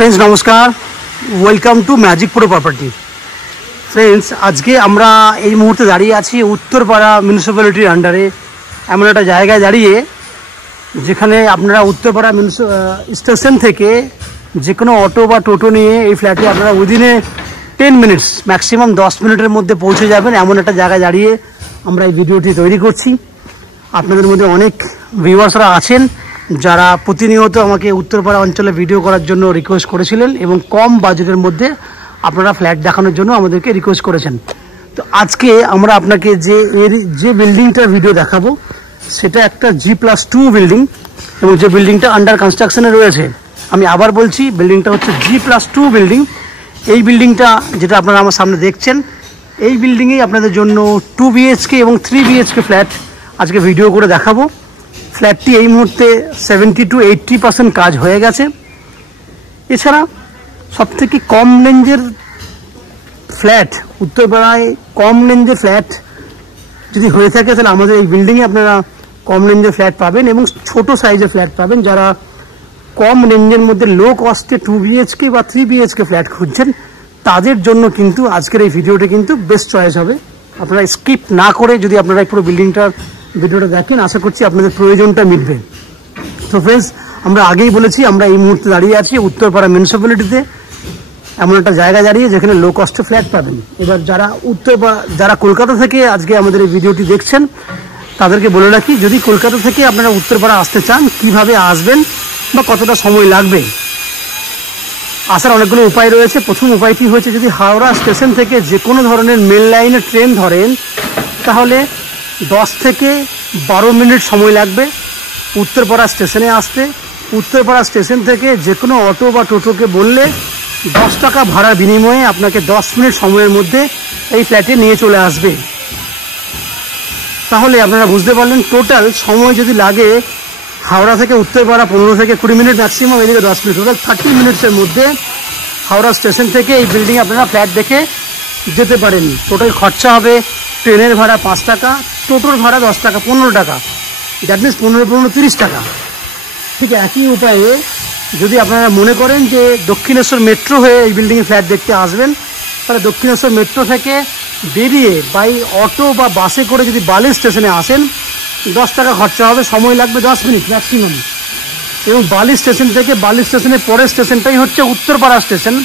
Friends नमस्कार welcome to magic pro property. Friends आज के আমরা এই মুহূর্তে দাঁড়িয়ে আছি উত্তরপাড়া মিউনিসিপ্যালিটির আন্ডারে এমন একটা জায়গায় দাঁড়িয়ে যেখানে আপনারা উত্তরপাড়া স্টেশন থেকে যে কোনো অটো বা টোটো নিয়ে এই ফ্ল্যাটে আপনারা উইদিনে 10 মিনিটস ম্যাক্সিমাম 10 মিনিটের মধ্যে পৌঁছে যাবেন এমন একটা জায়গায় দাঁড়িয়ে আমরা এই ভিডিওটি তৈরি করছি। আপনাদের মধ্যে অনেক ভিউয়ার্সরা আছেন যারা প্রতিনিয়ত আমাকে উত্তরপাড়া অঞ্চলে ভিডিও করার জন্য রিকোয়েস্ট করেছিলেন এবং কম বাজেটের মধ্যে আপনারা ফ্ল্যাট দেখানোর জন্য আমাদেরকে রিকোয়েস্ট করেছেন। তো আজকে আমরা আপনাকে যে বিল্ডিংটার ভিডিও দেখাবো সেটা একটা G+2 বিল্ডিং এবং যে বিল্ডিংটা আন্ডার কনস্ট্রাকশনে রয়েছে। আমি আবার বলছি বিল্ডিংটা হচ্ছে G+2 বিল্ডিং। এই বিল্ডিংটা যেটা আপনারা আমার সামনে দেখছেন এই বিল্ডিংয়ে আপনাদের জন্য 2 BHK এবং 3 BHK ফ্ল্যাট আজকে ভিডিও করে দেখাবো। ফ্ল্যাটটি এই মুহূর্তে 70 to 80% কাজ হয়ে গেছে। এছাড়া সবথেকে কম রেঞ্জের ফ্ল্যাট উত্তরপাড়ায় কম রেঞ্জের ফ্ল্যাট যদি হয়ে থাকে তাহলে আমাদের এই বিল্ডিংয়ে আপনারা কম রেঞ্জের ফ্ল্যাট পাবেন এবং ছোট সাইজের ফ্ল্যাট পাবেন। যারা কম রেঞ্জের মধ্যে লো কস্টে 2 BHK বা 3 BHK ফ্ল্যাট খুঁজছেন তাদের জন্য কিন্তু আজকের এই ভিডিওটা কিন্তু বেস্ট চয়েস হবে। আপনারা স্কিপ না করে যদি আপনারা পুরো ভিডিওটা দেখেন আশা করছি আপনাদের প্রয়োজনটা মিটবে। তো ফ্রেন্ডস আমরা আগেই বলেছি আমরা এই মুহূর্তে দাঁড়িয়ে আছি উত্তরপাড়া মিউনিসিপ্যালিটিতে এমন একটা জায়গা দাঁড়িয়ে যেখানে লো কস্টে ফ্ল্যাট পাবেন। এবার যারা কলকাতা থেকে আজকে আমাদের এই ভিডিওটি দেখছেন তাদেরকে বলে রাখি যদি কলকাতা থেকে আপনারা উত্তরপাড়া আসতে চান কিভাবে আসবেন বা কতটা সময় লাগবে। আসার অনেকগুলো উপায় রয়েছে। প্রথম উপায়টি হচ্ছে যদি হাওড়া স্টেশন থেকে যে কোনো ধরনের মেল লাইনে ট্রেন ধরেন তাহলে 10 থেকে 12 মিনিট সময় লাগবে উত্তরপাড়া স্টেশনে আসতে। উত্তরপাড়া স্টেশন থেকে যে কোনো অটো বা টোটোকে বললে 10 টাকা ভাড়ার বিনিময়ে আপনাকে 10 মিনিট সময়ের মধ্যে এই ফ্ল্যাটে নিয়ে চলে আসবে। তাহলে আপনারা বুঝতে পারলেন টোটাল সময় যদি লাগে হাওড়া থেকে উত্তরপাড়া 15 থেকে 20 মিনিট ম্যাক্সিমাম এদিকে 10 মিনিট টোটাল 30 মিনিটসের মধ্যে হাওড়া স্টেশন থেকে এই বিল্ডিংয়ে আপনারা ফ্ল্যাট দেখে যেতে পারেন। টোটাল খরচা হবে ট্রেনের ভাড়া 5 টাকা, টোটোর ভাড়া 10 টাকা, 15 টাকা, দ্যাট মিনস 15-30 টাকা। ঠিক একই উপায়ে যদি আপনারা মনে করেন যে দক্ষিণেশ্বর মেট্রো হয়ে এই বিল্ডিংয়ে ফ্ল্যাট দেখতে আসবেন তাহলে দক্ষিণেশ্বর মেট্রো থেকে বেরিয়ে বাই অটো বা বাসে করে যদি বালি স্টেশনে আসেন 10 টাকা খরচা হবে, সময় লাগবে 10 মিনিট ম্যাক্সিমাম। এবং বালি স্টেশন থেকে বালি স্টেশনের পরের স্টেশনটাই হচ্ছে উত্তরপাড়া স্টেশন।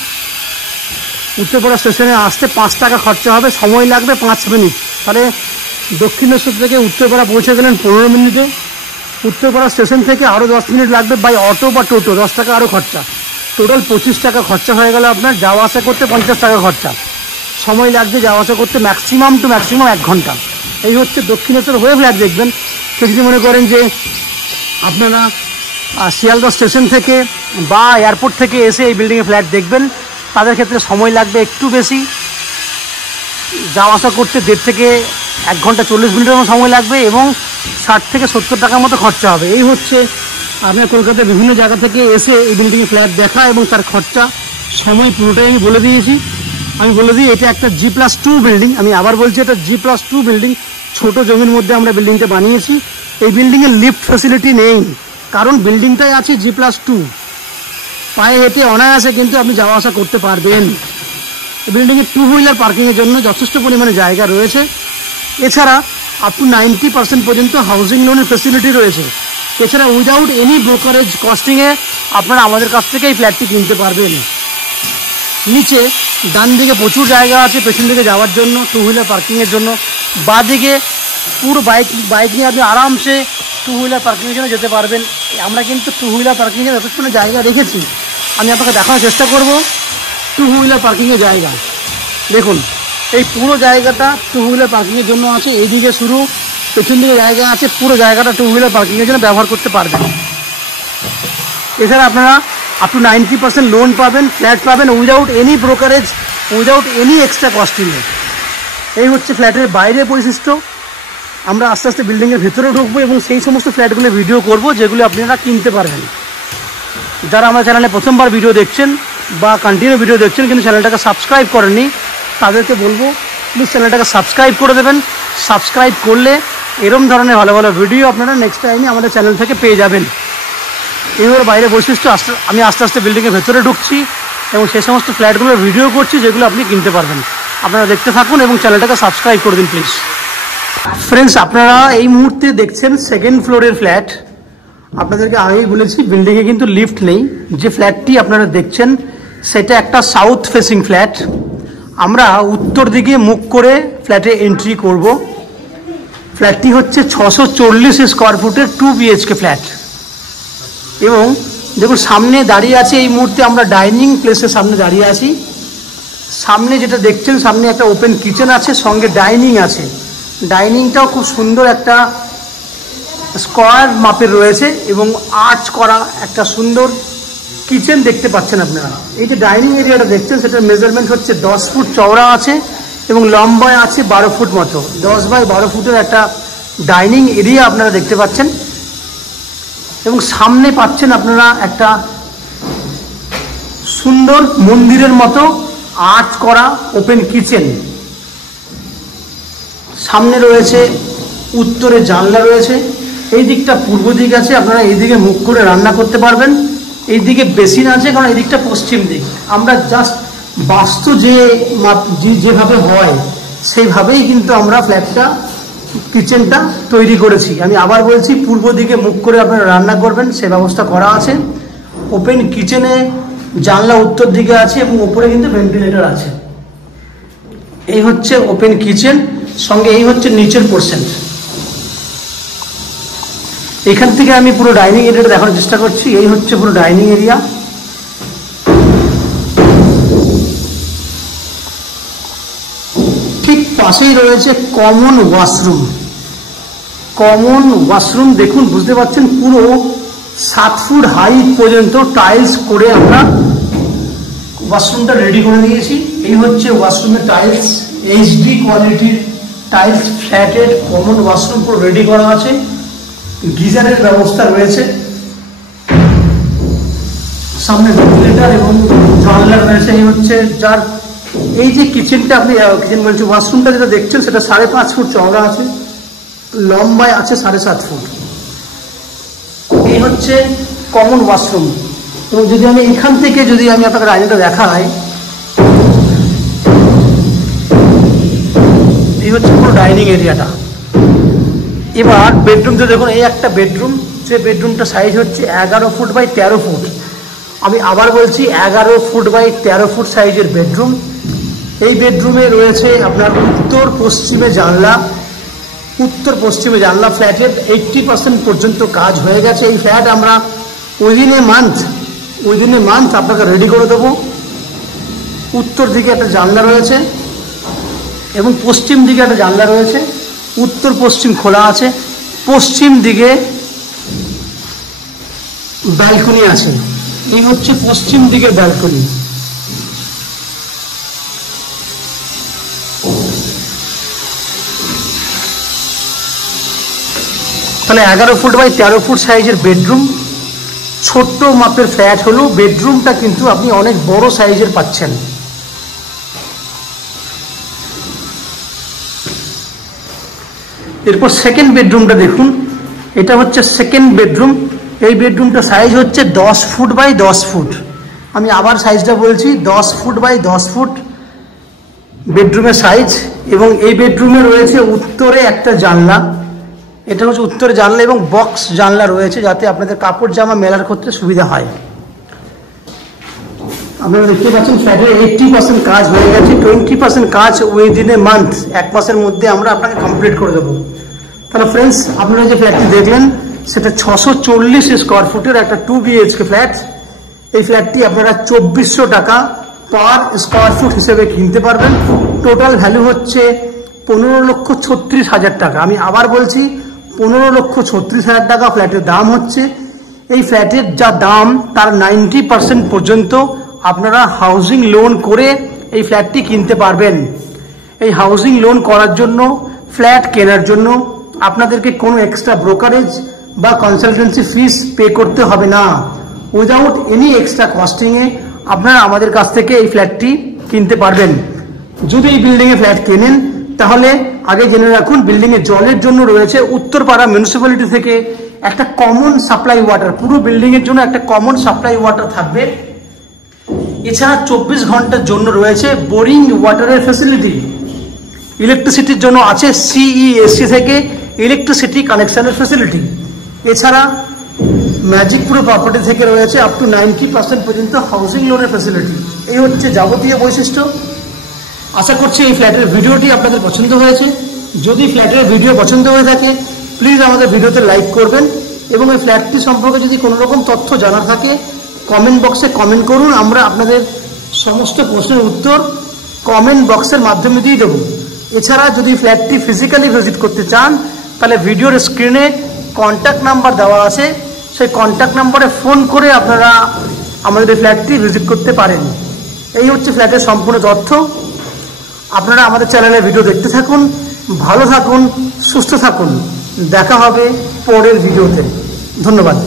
উত্তরপাড়া স্টেশনে আসতে 5 টাকা খরচা হবে, সময় লাগবে 5 মিনিট। তাহলে দক্ষিণেশ্বর থেকে উত্তরপাড়া পৌঁছে গেলেন 15 মিনিটে। উত্তরপাড়া স্টেশন থেকে আরও 10 মিনিট লাগবে বাই অটো বা টোটো, 10 টাকা আরও খরচা। টোটাল 25 টাকা খরচা হয়ে গেল আপনার। যাওয়া আসা করতে 50 টাকা খরচা, সময় লাগবে যাওয়া আসা করতে ম্যাক্সিমাম 1 ঘন্টা। এই হচ্ছে দক্ষিণেশ্বর হয়ে ফ্ল্যাট দেখবেন। কেউ যদি মনে করেন যে আপনারা শিয়ালদহ স্টেশন থেকে বা এয়ারপোর্ট থেকে এসে এই বিল্ডিংয়ে ফ্ল্যাট দেখবেন তাদের ক্ষেত্রে সময় লাগবে একটু বেশি, যাওয়া আসা করতে 1.5 থেকে 1 ঘন্টা 40 মিনিটের মতো সময় লাগবে এবং 60 থেকে 70 টাকার মতো খরচা হবে। এই হচ্ছে আপনার কলকাতার বিভিন্ন জায়গা থেকে এসে এই বিল্ডিংয়ে ফ্ল্যাট দেখা এবং তার খরচা সময় পুরোটাই আমি বলে দিয়েছি। আমি বলে দিই এটা একটা G+2 বিল্ডিং। আমি আবার বলছি এটা G+2 বিল্ডিং। ছোট জমির মধ্যে আমরা বিল্ডিংটা বানিয়েছি। এই বিল্ডিংয়ে লিফট ফ্যাসিলিটি নেই কারণ বিল্ডিংটাই আছে G+2। পায়ে হেঁটে অনায়াসে কিন্তু আপনি যাওয়া আসা করতে পারবেন। বিল্ডিংয়ে 2 হুইলার পার্কিংয়ের জন্য যথেষ্ট পরিমাণে জায়গা রয়েছে। এছাড়া আপ টু 90% পর্যন্ত হাউজিং লোনের ফ্যাসিলিটি রয়েছে। এছাড়া উইদাউট এনি ব্রোকারেজ কস্টিংয়ে আপনারা আমাদের কাছ থেকে এই ফ্ল্যাটটি কিনতে পারবেন। নিচে ডান দিকে প্রচুর জায়গা আছে পেছন দিকে যাওয়ার জন্য 2 হুইলার পার্কিংয়ের জন্য। বাঁ দিকে পুরো বাইক নিয়ে আপনি আরামসে 2 হুইলার পার্কিংয়ের জন্য যেতে পারবেন। আমরা কিন্তু 2 হুইলার পার্কিংয়ের যথেষ্ট জায়গা রেখেছি। আমি আপনাকে দেখানোর চেষ্টা করব 2 হুইলার পার্কিংয়ের জায়গা। দেখুন এই পুরো জায়গাটা 2 হুইলার পার্কিংয়ের জন্য আছে। এইদিকে শুরু, পেছন দিকে জায়গা আছে, পুরো জায়গাটা 2 হুইলার পার্কিংয়ের জন্য ব্যবহার করতে পারবেন। এছাড়া আপনারা আপ টু 90% লোন পাবেন, ফ্ল্যাট পাবেন without any brokerage, without any extra কস্টিংয়ে। এই হচ্ছে ফ্ল্যাটের বাইরের বৈশিষ্ট্য। আমরা আস্তে আস্তে বিল্ডিংয়ের ভেতরে ঢুকবো এবং সেই সমস্ত ফ্ল্যাটগুলো ভিডিও করব যেগুলো আপনারা কিনতে পারবেন। যারা আমার চ্যানেলে প্রথমবার ভিডিও দেখছেন বা কন্টিনিউ ভিডিও দেখছেন কিন্তু চ্যানেলটাকে সাবস্ক্রাইব করেননি তাদেরকে বলবো প্লিজ চ্যানেলটাকে সাবস্ক্রাইব করে দেবেন। সাবস্ক্রাইব করলে এরকম ধরনের ভালো ভালো ভিডিও আপনারা নেক্সট টাইমে আমাদের চ্যানেল থেকে পেয়ে যাবেন। এইভাবে বাইরে বৈশিষ্ট্য আমি আস্তে আস্তে বিল্ডিংয়ের ভেতরে ঢুকছি এবং সেই সমস্ত ফ্ল্যাটগুলোর ভিডিও করছি যেগুলো আপনি কিনতে পারবেন। আপনারা দেখতে থাকুন এবং চ্যানেলটাকে সাবস্ক্রাইব করে দিন প্লিজ। ফ্রেন্ডস, আপনারা এই মুহূর্তে দেখছেন সেকেন্ড ফ্লোরের ফ্ল্যাট। আপনাদেরকে আগেই বলেছি বিল্ডিংয়ে কিন্তু লিফট নেই। যে ফ্ল্যাটটি আপনারা দেখছেন সেটা একটা সাউথ ফেসিং ফ্ল্যাট। আমরা উত্তর দিকে মুখ করে ফ্ল্যাটে এন্ট্রি করব। ফ্ল্যাটটি হচ্ছে 640 স্কোয়ার ফুটের 2 BHK ফ্ল্যাট। এবং দেখুন সামনে দাঁড়িয়ে আছে, এই মুহূর্তে আমরা ডাইনিং প্লেসের সামনে দাঁড়িয়ে আছি। সামনে যেটা দেখছেন, সামনে একটা ওপেন কিচেন আছে, সঙ্গে ডাইনিং আছে। ডাইনিংটাও খুব সুন্দর একটা স্কোয়ার মাপের রয়েছে এবং আর্চ করা একটা সুন্দর কিচেন দেখতে পাচ্ছেন আপনারা। এই যে ডাইনিং এরিয়াটা দেখছেন সেটার মেজারমেন্ট হচ্ছে 10 ফুট চওড়া আছে এবং লম্বায় আছে 12 ফুট মতো। 10 বাই 12 ফুটের একটা ডাইনিং এরিয়া আপনারা দেখতে পাচ্ছেন এবং সামনে পাচ্ছেন আপনারা একটা সুন্দর মন্দিরের মতো আর্চ করা ওপেন কিচেন। সামনে রয়েছে উত্তরে জানলা রয়েছে, এই দিকটা পূর্ব দিক আছে, আপনারা এই দিকে মুখ করে রান্না করতে পারবেন। এই দিকে বেসিন আছে, কারণ এই দিকটা পশ্চিম দিক। আমরা জাস্ট বাস্তু যেভাবে হয় সেইভাবেই কিন্তু আমরা ফ্ল্যাটটা কিচেনটা তৈরি করেছি। আমি আবার বলছি, পূর্ব দিকে মুখ করে আপনারা রান্না করবেন সে ব্যবস্থা করা আছে। ওপেন কিচেনে জানলা উত্তর দিকে আছে এবং উপরে কিন্তু ভেন্টিলেটর আছে। এই হচ্ছে ওপেন কিচেন, সঙ্গে এই হচ্ছে নিচের পোর্শন। এখান থেকে আমি পুরো ডাইনিং এরিয়াটা দেখানোর চেষ্টা করছি। এই হচ্ছে পুরো ডাইনিং এরিয়া। ঠিক পাশেই রয়েছে কমন ওয়াশরুম। কমন ওয়াশরুম দেখুন, বুঝতে পারছেন পুরো 7 ফুট হাইট পর্যন্ত টাইলস করে আমরা ওয়াশরুমটা রেডি করে দিয়েছি। এই হচ্ছে ওয়াশরুমের টাইলস, HD কোয়ালিটির টাইলস। ফ্ল্যাটের কমন ওয়াশরুম পুরো রেডি করা আছে, গিজারের ব্যবস্থা রয়েছে, সামনে ভেন্টিলেটর এবং জানলা রয়েছে। এই হচ্ছে যার এই যে কিচেনটা, আপনি কিচেন বলছি, ওয়াশরুমটা যেটা দেখছেন সেটা 5.5 ফুট চওড়া আছে, লম্বায় আছে 7.5 ফুট। এই হচ্ছে কমন ওয়াশরুম। এবং যদি আমি এখান থেকে আপনাকে ডাইনিংটা দেখাই, এই হচ্ছে পুরো ডাইনিং এরিয়াটা। এবার বেডরুমটা দেখুন, এই একটা বেডরুম, যে বেডরুমটা সাইজ হচ্ছে 11 ফুট বাই 13 ফুট। আমি আবার বলছি 11 ফুট বাই 13 ফুট সাইজের বেডরুম। এই বেডরুমে রয়েছে আপনার উত্তর পশ্চিমে জানলা। উত্তর পশ্চিমে জানলা। ফ্ল্যাটের 80% পর্যন্ত কাজ হয়ে গেছে। এই ফ্ল্যাট আমরা উইদিন এ মান্থ আপনাকে রেডি করে দেবো। উত্তর দিকে একটা জানলা রয়েছে এবং পশ্চিম দিকে একটা জানলা রয়েছে। উত্তর পশ্চিম খোলা আছে, পশ্চিম দিকে ব্যালকনি আছে। এই হচ্ছে পশ্চিম দিকে ব্যালকনি। তাহলে 11 ফুট বাই 13 ফুট সাইজের বেডরুম, ছোট্ট মাপের ফ্ল্যাট হলেও বেডরুমটা কিন্তু আপনি অনেক বড় সাইজের পাচ্ছেন। এরপর সেকেন্ড বেডরুমটা দেখুন, এটা হচ্ছে সেকেন্ড বেডরুম। এই বেডরুমটা সাইজ হচ্ছে 10 ফুট বাই 10 ফুট। আমি আবার সাইজটা বলছি, 10 ফুট বাই 10 ফুট বেডরুমের সাইজ। এবং এই বেডরুমে রয়েছে উত্তরে একটা জানলা। এটা হচ্ছে উত্তরে জানলা এবং বক্স জানলা রয়েছে, যাতে আপনাদের কাপড় জামা মেলার করতে সুবিধা হয়। আপনারা দেখতে পাচ্ছেন ফ্ল্যাটের 80% কাজ হয়ে গেছে, 20% কাজ উইদিন এ মান্থ, 1 মাসের মধ্যে আমরা আপনাকে কমপ্লিট করে দেবো। তাহলে ফ্রেন্ডস, আপনারা যে ফ্ল্যাটটি দেখলেন সেটা 640 স্কোয়ার ফুটের একটা 2 BHK ফ্ল্যাট। এই ফ্ল্যাটটি আপনারা 2400 টাকা পার স্কোয়ার ফুট হিসেবে কিনতে পারবেন। টোটাল ভ্যালু হচ্ছে 15,36,000 টাকা। আমি আবার বলছি, 15,36,000 টাকা ফ্ল্যাটের দাম হচ্ছে। এই ফ্ল্যাটের যা দাম তার 90% পর্যন্ত আপনারা হাউজিং লোন করে এই ফ্ল্যাটটি কিনতে পারবেন। এই হাউজিং লোন করার জন্য, ফ্ল্যাট কেনার জন্য আপনাদেরকে কোনো এক্সট্রা ব্রোকারেজ বা কনসালটেন্সি ফিস পে করতে হবে না। উইদাউট এনি এক্সট্রা কস্টিংয়ে আপনারা আমাদের কাছ থেকে এই ফ্ল্যাটটি কিনতে পারবেন। যদি এই বিল্ডিংয়ে ফ্ল্যাট কেনেন তাহলে আগে জেনে রাখুন, বিল্ডিংয়ে জলের জন্য রয়েছে উত্তরপাড়া মিউনিসিপ্যালিটি থেকে একটা কমন সাপ্লাই ওয়াটার, পুরো বিল্ডিং এর জন্য একটা কমন সাপ্লাই ওয়াটার থাকবে। এছাড়া 24 ঘন্টার জন্য রয়েছে বোরিং ওয়াটারের ফ্যাসিলিটি। ইলেকট্রিসিটির জন্য আছে সিইএসসি থেকে ইলেকট্রিসিটি কানেকশনের ফ্যাসিলিটি। এছাড়া ম্যাজিক পুরো প্রপার্টি থেকে রয়েছে আপ টু 90% পর্যন্ত হাউসিং লোনের ফ্যাসিলিটি। এই হচ্ছে যাবতীয় বৈশিষ্ট্য। আশা করছি এই ফ্ল্যাটের ভিডিওটি আপনাদের পছন্দ হয়েছে। যদি ফ্ল্যাটের ভিডিও পছন্দ হয়ে থাকে প্লিজ আমাদের ভিডিওতে লাইক করবেন, এবং এই ফ্ল্যাটটি সম্পর্কে যদি কোনো রকম তথ্য জানার থাকে কমেন্ট বক্সে কমেন্ট করুন। আমরা আপনাদের সমস্ত প্রশ্নের উত্তর কমেন্ট বক্সের মাধ্যমে দিয়ে দেবো। এছাড়া যদি ফ্ল্যাটটি ফিজিক্যালি ভিজিট করতে চান তাহলে ভিডিওর স্ক্রিনে কন্ট্যাক্ট নাম্বার দেওয়া আছে, সেই কন্ট্যাক্ট নাম্বারে ফোন করে আপনারা আমাদের এই ফ্ল্যাটটি ভিজিট করতে পারেন। এই হচ্ছে ফ্ল্যাটের সম্পূর্ণ তথ্য। আপনারা আমাদের চ্যানেলে ভিডিও দেখতে থাকুন, ভালো থাকুন, সুস্থ থাকুন। দেখা হবে পরের ভিডিওতে। ধন্যবাদ।